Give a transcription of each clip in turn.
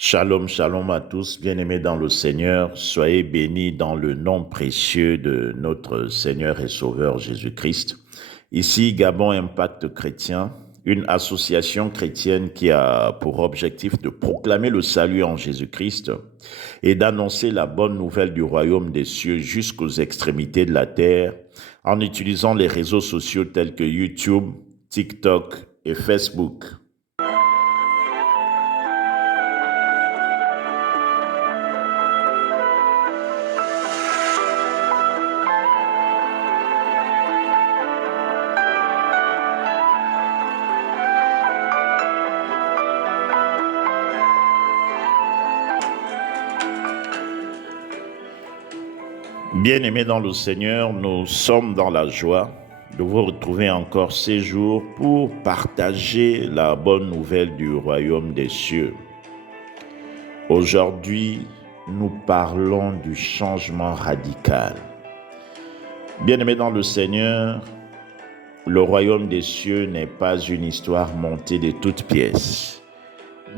Shalom, shalom à tous, bien-aimés dans le Seigneur. Soyez bénis dans le nom précieux de notre Seigneur et Sauveur Jésus-Christ. Ici, Gabon Impact Chrétien, une association chrétienne qui a pour objectif de proclamer le salut en Jésus-Christ et d'annoncer la bonne nouvelle du royaume des cieux jusqu'aux extrémités de la terre en utilisant les réseaux sociaux tels que YouTube, TikTok et Facebook. Bien-aimés dans le Seigneur, nous sommes dans la joie de vous retrouver encore ces jours pour partager la bonne nouvelle du royaume des cieux. Aujourd'hui, nous parlons du changement radical. Bien-aimés dans le Seigneur, le royaume des cieux n'est pas une histoire montée de toutes pièces,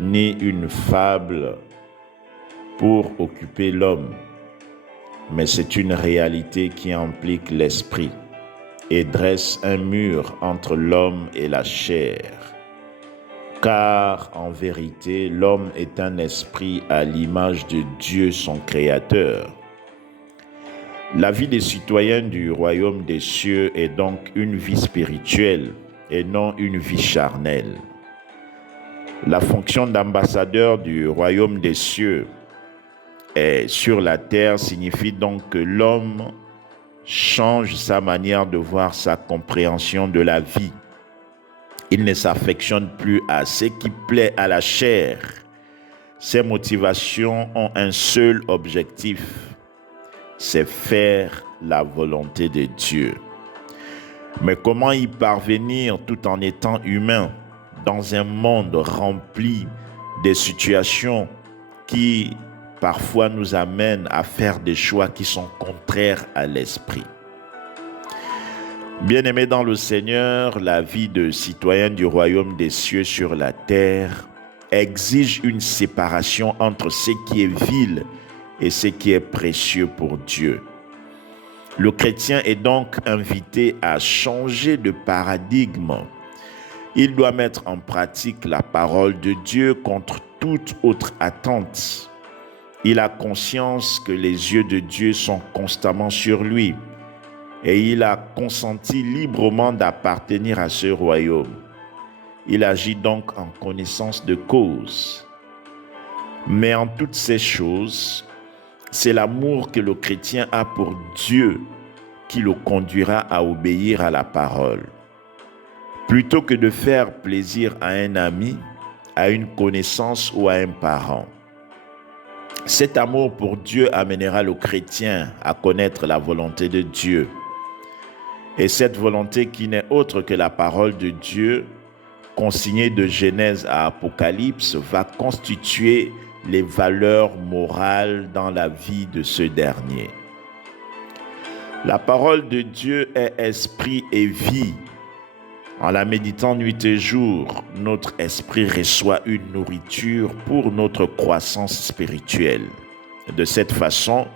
ni une fable pour occuper l'homme. Mais c'est une réalité qui implique l'esprit et dresse un mur entre l'homme et la chair. Car en vérité, l'homme est un esprit à l'image de Dieu son Créateur. La vie des citoyens du royaume des cieux est donc une vie spirituelle et non une vie charnelle. La fonction d'ambassadeur du royaume des cieux et sur la terre signifie donc que l'homme change sa manière de voir sa compréhension de la vie. Il ne s'affectionne plus à ce qui plaît à la chair. Ses motivations ont un seul objectif, c'est faire la volonté de Dieu. Mais comment y parvenir tout en étant humain dans un monde rempli de situations qui parfois nous amène à faire des choix qui sont contraires à l'esprit. Bien-aimés dans le Seigneur, la vie de citoyen du royaume des cieux sur la terre exige une séparation entre ce qui est vil et ce qui est précieux pour Dieu. Le chrétien est donc invité à changer de paradigme. Il doit mettre en pratique la parole de Dieu contre toute autre attente. Il a conscience que les yeux de Dieu sont constamment sur lui et il a consenti librement d'appartenir à ce royaume. Il agit donc en connaissance de cause. Mais en toutes ces choses, c'est l'amour que le chrétien a pour Dieu qui le conduira à obéir à la parole. Plutôt que de faire plaisir à un ami, à une connaissance ou à un parent. Cet amour pour Dieu amènera le chrétien à connaître la volonté de Dieu. Et cette volonté qui n'est autre que la parole de Dieu, consignée de Genèse à Apocalypse, va constituer les valeurs morales dans la vie de ce dernier. La parole de Dieu est esprit et vie. En la méditant nuit et jour, notre esprit reçoit une nourriture pour notre croissance spirituelle. De cette façon,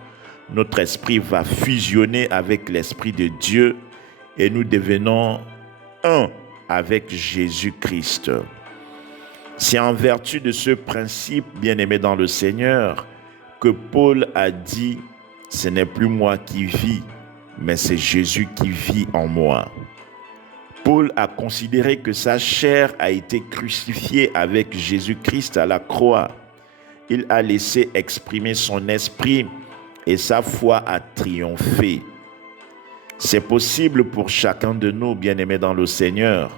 notre esprit va fusionner avec l'Esprit de Dieu et nous devenons un avec Jésus-Christ. C'est en vertu de ce principe, bien-aimé dans le Seigneur, que Paul a dit « Ce n'est plus moi qui vis, mais c'est Jésus qui vit en moi ». Paul a considéré que sa chair a été crucifiée avec Jésus-Christ à la croix. Il a laissé exprimer son esprit et sa foi a triomphé. C'est possible pour chacun de nous, bien-aimés dans le Seigneur.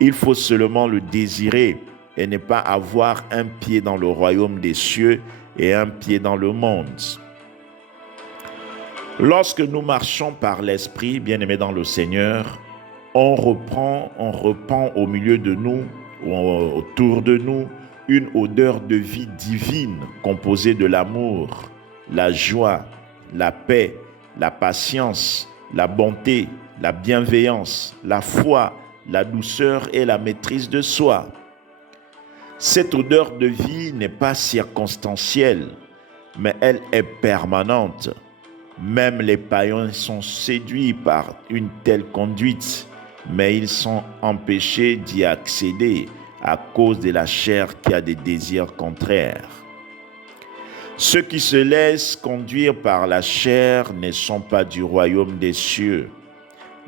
Il faut seulement le désirer et ne pas avoir un pied dans le royaume des cieux et un pied dans le monde. Lorsque nous marchons par l'esprit, bien-aimés dans le Seigneur, on repent au milieu de nous, ou autour de nous, une odeur de vie divine composée de l'amour, la joie, la paix, la patience, la bonté, la bienveillance, la foi, la douceur et la maîtrise de soi. Cette odeur de vie n'est pas circonstancielle, mais elle est permanente. Même les païens sont séduits par une telle conduite, mais ils sont empêchés d'y accéder à cause de la chair qui a des désirs contraires. Ceux qui se laissent conduire par la chair ne sont pas du royaume des cieux.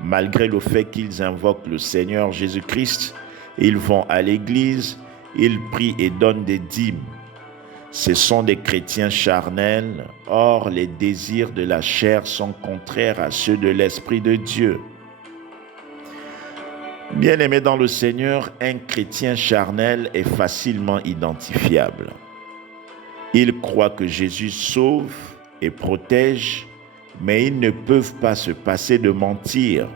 Malgré le fait qu'ils invoquent le Seigneur Jésus-Christ, ils vont à l'église, ils prient et donnent des dîmes. Ce sont des chrétiens charnels, or les désirs de la chair sont contraires à ceux de l'Esprit de Dieu. Bien-aimé dans le Seigneur, un chrétien charnel est facilement identifiable. Ils croient que Jésus sauve et protège, mais ils ne peuvent pas se passer de mentir,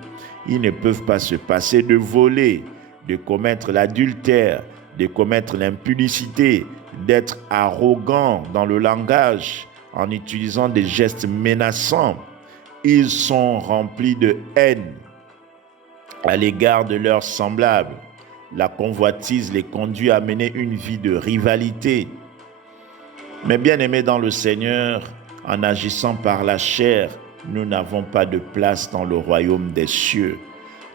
ils ne peuvent pas se passer de voler, de commettre l'adultère, de commettre l'impudicité, d'être arrogants dans le langage en utilisant des gestes menaçants. Ils sont remplis de haine à l'égard de leurs semblables. La convoitise les conduit à mener une vie de rivalité. Mais bien-aimés dans le Seigneur, en agissant par la chair, nous n'avons pas de place dans le royaume des cieux.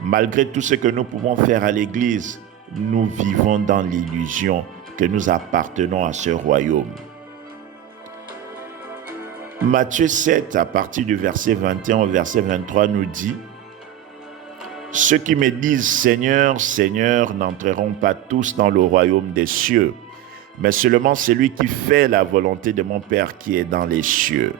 Malgré tout ce que nous pouvons faire à l'Église, nous vivons dans l'illusion que nous appartenons à ce royaume. Matthieu 7, à partir du verset 21 au verset 23, nous dit « Ceux qui me disent « Seigneur, Seigneur » n'entreront pas tous dans le royaume des cieux, mais seulement celui qui fait la volonté de mon Père qui est dans les cieux.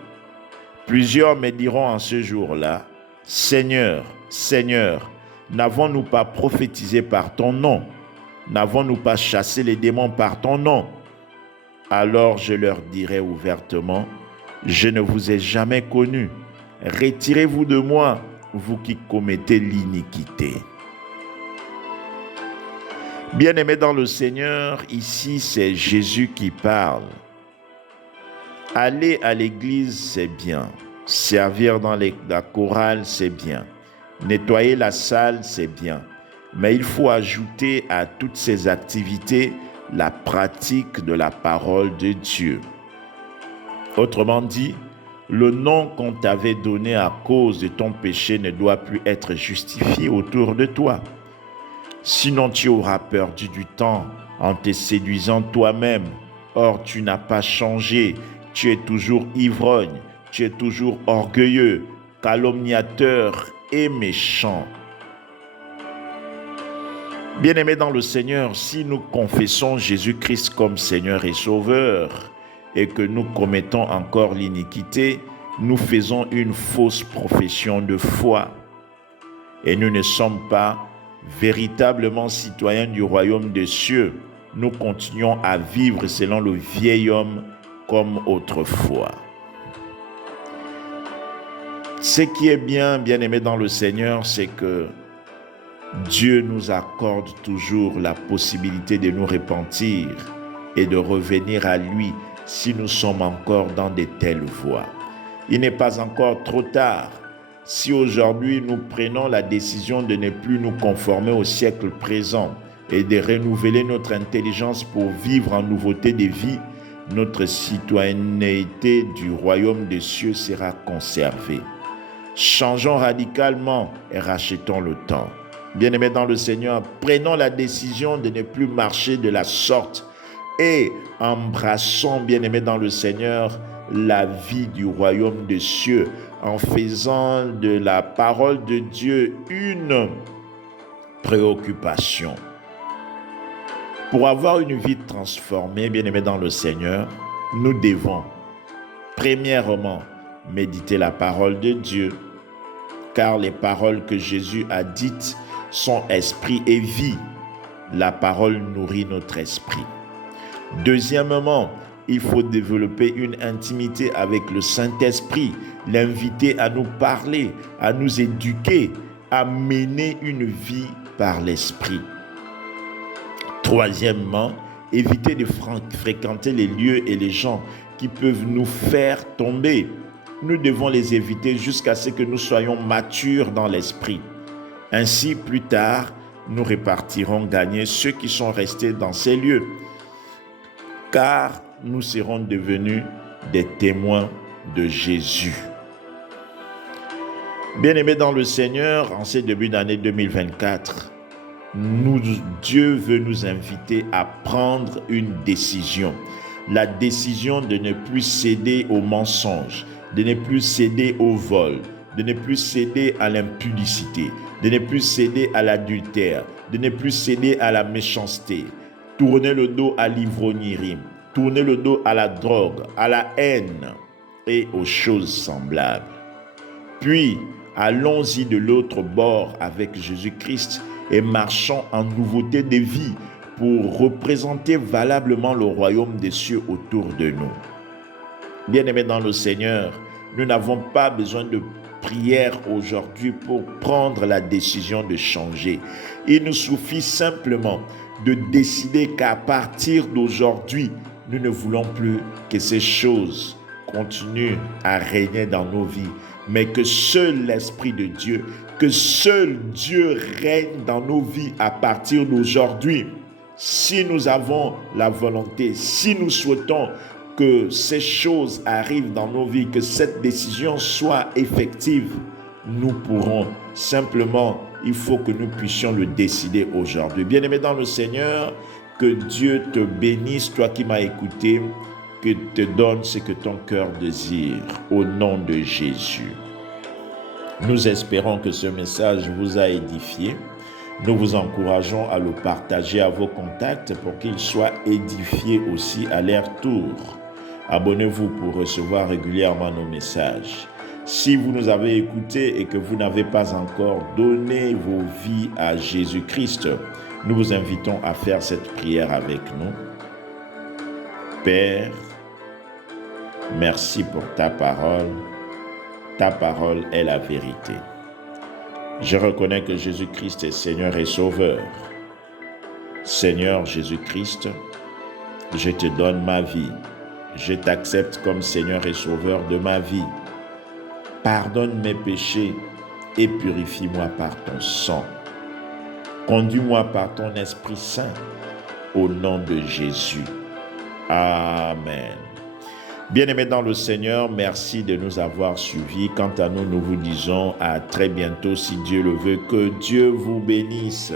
Plusieurs me diront en ce jour-là, « Seigneur, Seigneur, n'avons-nous pas prophétisé par ton nom? N'avons-nous pas chassé les démons par ton nom? » Alors je leur dirai ouvertement, « Je ne vous ai jamais connus. Retirez-vous de moi, vous qui commettez l'iniquité. » Bien-aimés dans le Seigneur, ici c'est Jésus qui parle. Aller à l'église, c'est bien. Servir dans la chorale, c'est bien. Nettoyer la salle, c'est bien. Mais il faut ajouter à toutes ces activités la pratique de la parole de Dieu. Autrement dit, le nom qu'on t'avait donné à cause de ton péché ne doit plus être justifié autour de toi. Sinon tu auras perdu du temps en te séduisant toi-même. Or tu n'as pas changé, tu es toujours ivrogne, tu es toujours orgueilleux, calomniateur et méchant. Bien-aimés dans le Seigneur, si nous confessons Jésus-Christ comme Seigneur et Sauveur et que nous commettons encore l'iniquité, nous faisons une fausse profession de foi. Et nous ne sommes pas véritablement citoyens du royaume des cieux. Nous continuons à vivre selon le vieil homme comme autrefois. Ce qui est bien-aimé dans le Seigneur, c'est que Dieu nous accorde toujours la possibilité de nous repentir et de revenir à lui si nous sommes encore dans de telles voies. Il n'est pas encore trop tard. Si aujourd'hui nous prenons la décision de ne plus nous conformer au siècle présent et de renouveler notre intelligence pour vivre en nouveauté de vie, notre citoyenneté du royaume des cieux sera conservée. Changeons radicalement et rachetons le temps. Bien-aimés dans le Seigneur, prenons la décision de ne plus marcher de la sorte et embrassons, bien-aimés dans le Seigneur, la vie du royaume des cieux en faisant de la parole de Dieu une préoccupation. Pour avoir une vie transformée, bien-aimés dans le Seigneur, nous devons, premièrement, méditer la parole de Dieu, car les paroles que Jésus a dites sont esprit et vie. La parole nourrit notre esprit. Deuxièmement, il faut développer une intimité avec le Saint-Esprit, l'inviter à nous parler, à nous éduquer, à mener une vie par l'Esprit. Troisièmement, éviter de fréquenter les lieux et les gens qui peuvent nous faire tomber. Nous devons les éviter jusqu'à ce que nous soyons matures dans l'esprit. Ainsi, plus tard, nous repartirons gagner ceux qui sont restés dans ces lieux. car nous serons devenus des témoins de Jésus. Bien-aimés dans le Seigneur, en ce début d'année 2024, Dieu veut nous inviter à prendre une décision. La décision de ne plus céder aux mensonges, de ne plus céder au vol, de ne plus céder à l'impudicité, de ne plus céder à l'adultère, de ne plus céder à la méchanceté, tourner le dos à l'ivrognerie, tourner le dos à la drogue, à la haine et aux choses semblables. Puis, allons-y de l'autre bord avec Jésus-Christ et marchons en nouveauté de vie pour représenter valablement le royaume des cieux autour de nous. Bien-aimés dans le Seigneur, nous n'avons pas besoin de prière aujourd'hui pour prendre la décision de changer. Il nous suffit simplement de décider qu'à partir d'aujourd'hui, nous ne voulons plus que ces choses continuent à régner dans nos vies, mais que seul l'Esprit de Dieu, que seul Dieu règne dans nos vies à partir d'aujourd'hui. Si nous avons la volonté, si nous souhaitons que ces choses arrivent dans nos vies, que cette décision soit effective, nous pourrons simplement, il faut que nous puissions le décider aujourd'hui. Bien-aimé dans le Seigneur, que Dieu te bénisse, toi qui m'as écouté, que te donne ce que ton cœur désire, au nom de Jésus. Nous espérons que ce message vous a édifié. Nous vous encourageons à le partager à vos contacts pour qu'ils soient édifiés aussi à leur tour. Abonnez-vous pour recevoir régulièrement nos messages. Si vous nous avez écoutés et que vous n'avez pas encore donné vos vies à Jésus-Christ, nous vous invitons à faire cette prière avec nous. Père, merci pour ta parole. Ta parole est la vérité. Je reconnais que Jésus-Christ est Seigneur et Sauveur. Seigneur Jésus-Christ, je te donne ma vie. Je t'accepte comme Seigneur et Sauveur de ma vie. Pardonne mes péchés et purifie-moi par ton sang. Conduis-moi par ton Esprit Saint, au nom de Jésus. Amen. Bien-aimés dans le Seigneur, merci de nous avoir suivis. Quant à nous, nous vous disons à très bientôt si Dieu le veut. Que Dieu vous bénisse.